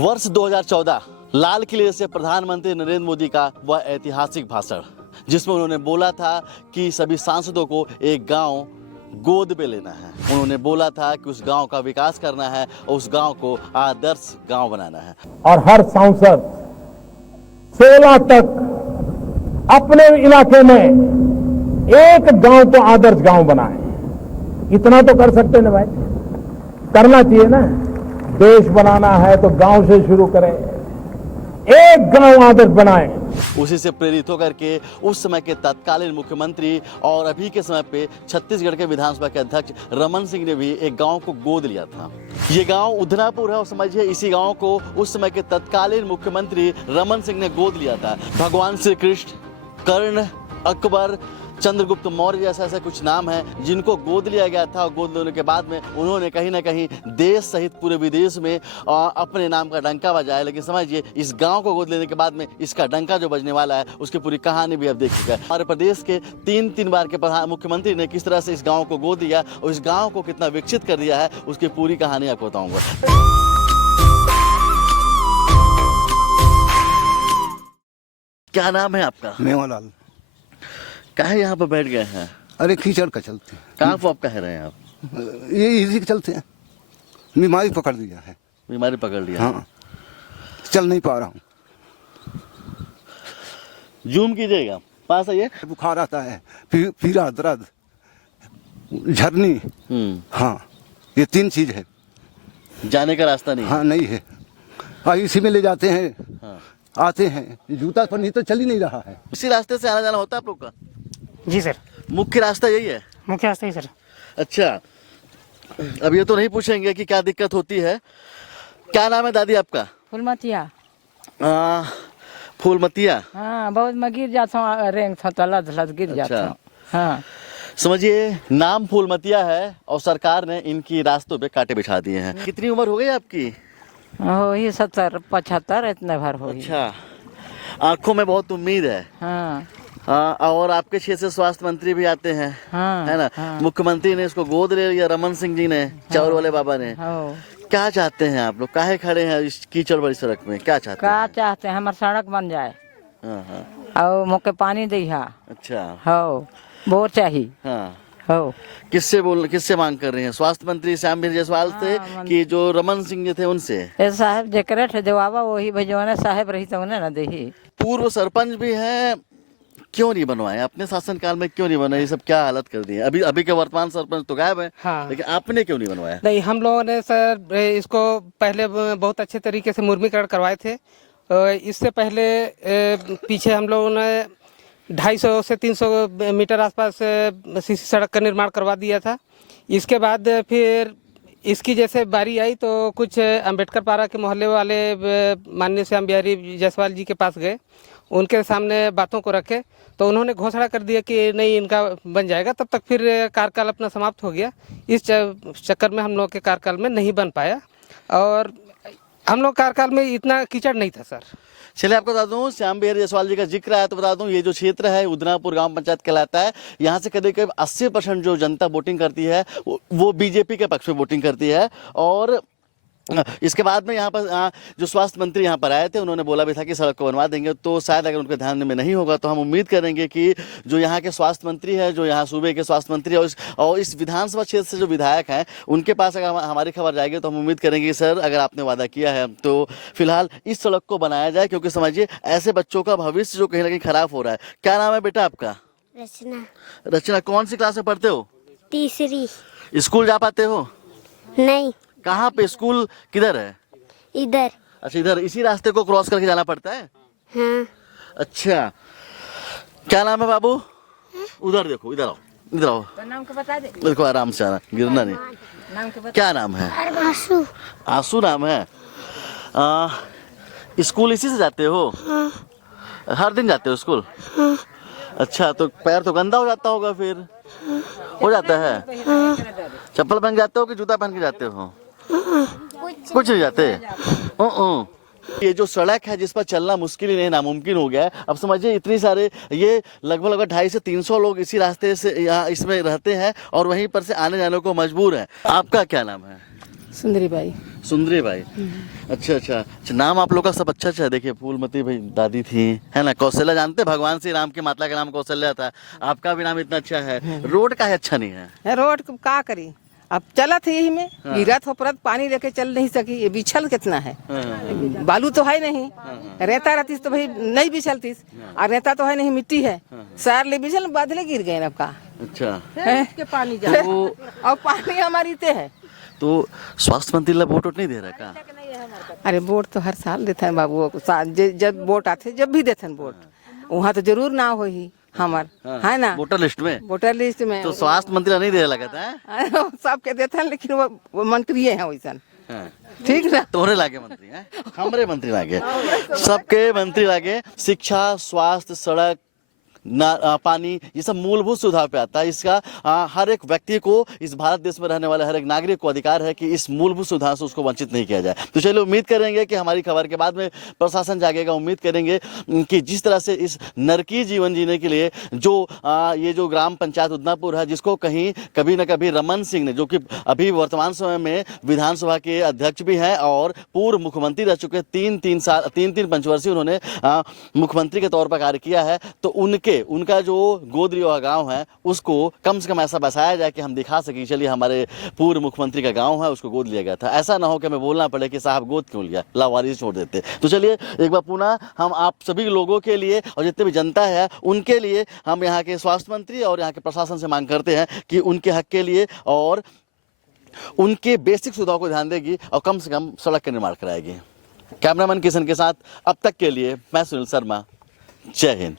वर्ष 2014 लाल किले से प्रधानमंत्री नरेंद्र मोदी का वह ऐतिहासिक भाषण, जिसमें उन्होंने बोला था कि सभी सांसदों को एक गांव गोद में लेना है। उन्होंने बोला था कि उस गांव का विकास करना है और उस गांव को आदर्श गांव बनाना है। और हर सांसद 16 तक अपने इलाके में एक गांव को आदर्श गांव बनाए। इतना तो कर सकते ना भाई, करना चाहिए ना। देश बनाना है तो गांव से शुरू करें, एक गांव आदर्श बनाए। उसी से प्रेरित होकर के उस समय के तत्कालीन मुख्यमंत्री और अभी के समय पे छत्तीसगढ़ के विधानसभा के अध्यक्ष रमन सिंह ने भी एक गांव को गोद लिया था। ये गांव उधनापुर है और समझिए इसी गांव को उस समय के तत्कालीन मुख्यमंत्री रमन सिंह ने गोद लिया था। भगवान श्री कृष्ण, कर्ण, अकबर, चंद्रगुप्त मौर्य जैसा ऐसा कुछ नाम है जिनको गोद लिया गया था। और गोद लेने के बाद में उन्होंने कहीं ना कहीं देश सहित पूरे विदेश में अपने नाम का डंका बजाया। लेकिन समझिए इस गांव को गोद लेने के बाद में इसका डंका जो बजने वाला है उसकी पूरी कहानी भी अब देख चुका है। हमारे प्रदेश के तीन बार के मुख्यमंत्री ने किस तरह से इस गाँव को गोद लिया और इस गाँव को कितना विकसित कर दिया है उसकी पूरी कहानी आपको बताऊंगा। क्या नाम है आपका? मेवालाल। कहाँ यहाँ पर बैठ गए हैं? अरे कीचड़ का चलते हैं। कहाँ को आप कह रहे हैं आप? ये इसी के चलते हैं, बीमारी पकड़ लिया है। बीमारी पकड़ लिया? हाँ, चल नहीं पा रहा हूँ। जूम कीजिएगा, पास आइए। बुखार आता है, पीड़ा, दर्द, झरनी। हाँ, ये 3 चीज है। जाने का रास्ता नहीं? हाँ, नहीं है। इसी में ले जाते हैं। हाँ। आते हैं, जूता पर नहीं तो चल ही नहीं रहा है। इसी रास्ते से आना जाना होता है आप लोग का? जी सर, मुख्य रास्ता यही है? मुख्य रास्ता ही सर। अच्छा, अब ये तो नहीं पूछेंगे कि क्या दिक्कत होती है। क्या नाम है दादी आपका? फूलमतिया। फूलमतिया। हाँ, बहुत मैं गिर जाता हूँ, रेंग था तलद गिर जाता हूँ। हाँ, समझिए नाम फूलमतिया है और सरकार ने इनकी रास्तों पे कांटे बिछा दिए हैं। कितनी उम्र हो गई आपकी? हो ही 70-75 इतने भर हो। अच्छा, आंखों में बहुत उम्मीद है। हाँ, और आपके क्षेत्र से स्वास्थ्य मंत्री भी आते हैं। हाँ, है ना? हाँ। मुख्यमंत्री ने इसको गोद ले लिया, रमन सिंह जी ने, चावल वाले बाबा ने। हो। क्या चाहते हैं आप लोग? काहे खड़े हैं इस कीचड़ वाली सड़क में? क्या चाहते क्या हैं? चाहते हैं? हमार सड़क बन जाए हाँ। और मुके पानी दिहा। अच्छा। हो, बोर चाहिए। हाँ। हो, किससे मांग कर रहे हैं? स्वास्थ्य मंत्री श्यामवीर जायसवाल से कि जो रमन सिंह जी थे उनसे? ये साहब जेकरे थे देवाबा वही भजवाने साहब रही तो उन्हें न दही। पूर्व सरपंच भी हैं, क्यों नहीं बनवाए? अपने शासनकाल में क्यों नहीं बनाए? ये सब क्या हालत कर दी है? अभी के वर्तमान सरपंच तो गायब है। हाँ। लेकिन आपने क्यों नहीं बनवाया? नहीं, हम लोगों ने सर इसको पहले बहुत अच्छे तरीके से मुर्मीकरण करवाए थे। इससे पहले पीछे हम लोगों ने 250 से 300 मीटर आसपास सीसी सड़क का निर्माण करवा दिया था। इसके बाद फिर इसकी जैसे बारी आई तो कुछ अंबेडकर पारा के मोहल्ले वाले माननीय श्याम बिहारी जायसवाल जी के पास गए, उनके सामने बातों को रखे तो उन्होंने घोषणा कर दिया कि नहीं इनका बन जाएगा। तब तक फिर कार्यकाल अपना समाप्त हो गया। इस चक्कर में हम लोग के कार्यकाल में नहीं बन पाया और हम लोग कार्यकाल में इतना कीचड़ नहीं था सर। चलिए आपको बता दूं, श्याम बिहारी जायसवाल जी का जिक्र आया तो बता दूं, ये जो क्षेत्र है उदनापुर ग्राम पंचायत कहलाता है। यहाँ से करीब 80% जो जनता वोटिंग करती है वो बीजेपी के पक्ष में वोटिंग करती है। और इसके बाद में यहाँ पर जो स्वास्थ्य मंत्री यहाँ पर आए थे उन्होंने बोला भी था कि सड़क को बनवा देंगे। तो शायद अगर उनके ध्यान में नहीं होगा तो हम उम्मीद करेंगे कि जो यहाँ के स्वास्थ्य मंत्री है, जो यहाँ सूबे के स्वास्थ्य मंत्री है और इस विधानसभा क्षेत्र से जो विधायक हैं उनके पास अगर हमारी खबर जाएगी तो हम उम्मीद करेंगे कि सर अगर आपने वादा किया है तो फिलहाल इस सड़क को बनाया जाए, क्योंकि समझिए ऐसे बच्चों का भविष्य जो कहीं ना कहीं खराब हो रहा है। क्या नाम है बेटा आपका? रचना। रचना, कौन सी क्लास में पढ़ते हो? तीसरी। स्कूल जा पाते हो? नहीं। कहाँ पे? स्कूल किधर है? इधर। अच्छा, इधर इसी रास्ते को क्रॉस करके जाना पड़ता है? हाँ। अच्छा, क्या नाम है बाबू? उधर देखो, इधर आओ, इधर आओ। तो नाम को बता दे। देखो आराम से आना, गिरना नहीं। नाम को बता। क्या नाम है? आंसू। आंसू नाम है। स्कूल इसी से जाते हो? हाँ। हर दिन जाते हो स्कूल? हाँ। अच्छा, तो पैर तो गंदा हो जाता होगा फिर? हो जाता है? चप्पल पहन के जाते हो कि जूता पहन के जाते हो? कुछ नहीं जाते। ये जो सड़क है जिस पर चलना मुश्किल ही नहीं, नामुमकिन हो गया है। अब समझिए इतनी सारे, ये लगभग 250 से 300 लोग इसी रास्ते से यहाँ इसमें रहते हैं और वहीं पर से आने जाने को मजबूर है। आपका क्या नाम है? सुंदरी बाई। सुंदरी भाई। अच्छा अच्छा अच्छा, नाम आप लोग का सब अच्छा अच्छा है। देखिए फूलमती भाई दादी थी, है ना। कौशल्या जानते हैं, भगवान श्री राम की माता का नाम कौशल्या था। आपका भी नाम इतना अच्छा है, रोड का है अच्छा नहीं है? रोड का करी, अब चला थे यही में, गिरत हो परत पानी लेके चल नहीं सकी। ये बिछल कितना है, बालू तो है नहीं, रेता रहतीस तो भाई नहीं बिछलतीस, और रेता तो है नहीं, मिट्टी है, सार ले बिछल बादले गिर गए अब का। अच्छा, के पानी जा और पानी हमारी ते है। तो स्वास्थ्य मंत्री ला वोट नहीं दे रहा का? अरे वोट तो हर साल देते हैं बाबू, जब वोट आते जब भी देते हैं वोट, वहाँ तो जरूर ना हो ही हमार, है ना, वोटर लिस्ट में। वोटर लिस्ट में तो स्वास्थ्य मंत्री नहीं दे लगा था? सबके देते हैं, लेकिन वो मंत्री है वैसा, ठीक ना। तोहरे लागे मंत्री हैं, हमरे मंत्री लागे, सबके मंत्री लागे। शिक्षा, स्वास्थ्य, सड़क, पानी, ये सब मूलभूत सुविधा पे आता है। इसका हर एक व्यक्ति को, इस भारत देश में रहने वाले हर एक नागरिक को अधिकार है कि इस मूलभूत सुविधा से उसको वंचित नहीं किया जाए। तो चलिए उम्मीद करेंगे कि हमारी खबर के बाद में प्रशासन जागेगा। उम्मीद करेंगे कि जिस तरह से इस नरकी जीवन जीने के लिए जो ये जो ग्राम पंचायत उदनापुर है, जिसको कहीं कभी न कभी रमन सिंह ने, जो कि अभी वर्तमान समय में विधानसभा के अध्यक्ष भी हैं और पूर्व मुख्यमंत्री रह चुके, तीन पंचवर्षीय उन्होंने मुख्यमंत्री के तौर पर कार्य किया है, तो उनका जो गोद लिया हुआ गांव है उसको कम से कम ऐसा बसाया जाए कि हम दिखा सकें चलिए हमारे पूर्व मुख्यमंत्री का गांव है, उसको गोद लिया गया था। ऐसा ना हो कि हमें बोलना पड़े कि साहब गोद क्यों लिया, लावारिस छोड़ देते। तो चलिए एक बार पुनः हम आप सभी लोगों के लिए और जितने भी जनता है उनके लिए हम यहाँ के स्वास्थ्य मंत्री और यहाँ के प्रशासन से मांग करते हैं कि उनके हक के लिए और उनके बेसिक सुविधाओं को ध्यान देगी और कम से कम सड़क का निर्माण कराएगी। कैमरामैन किशन के साथ अब तक के लिए मैं सुनील शर्मा, जय हिंद।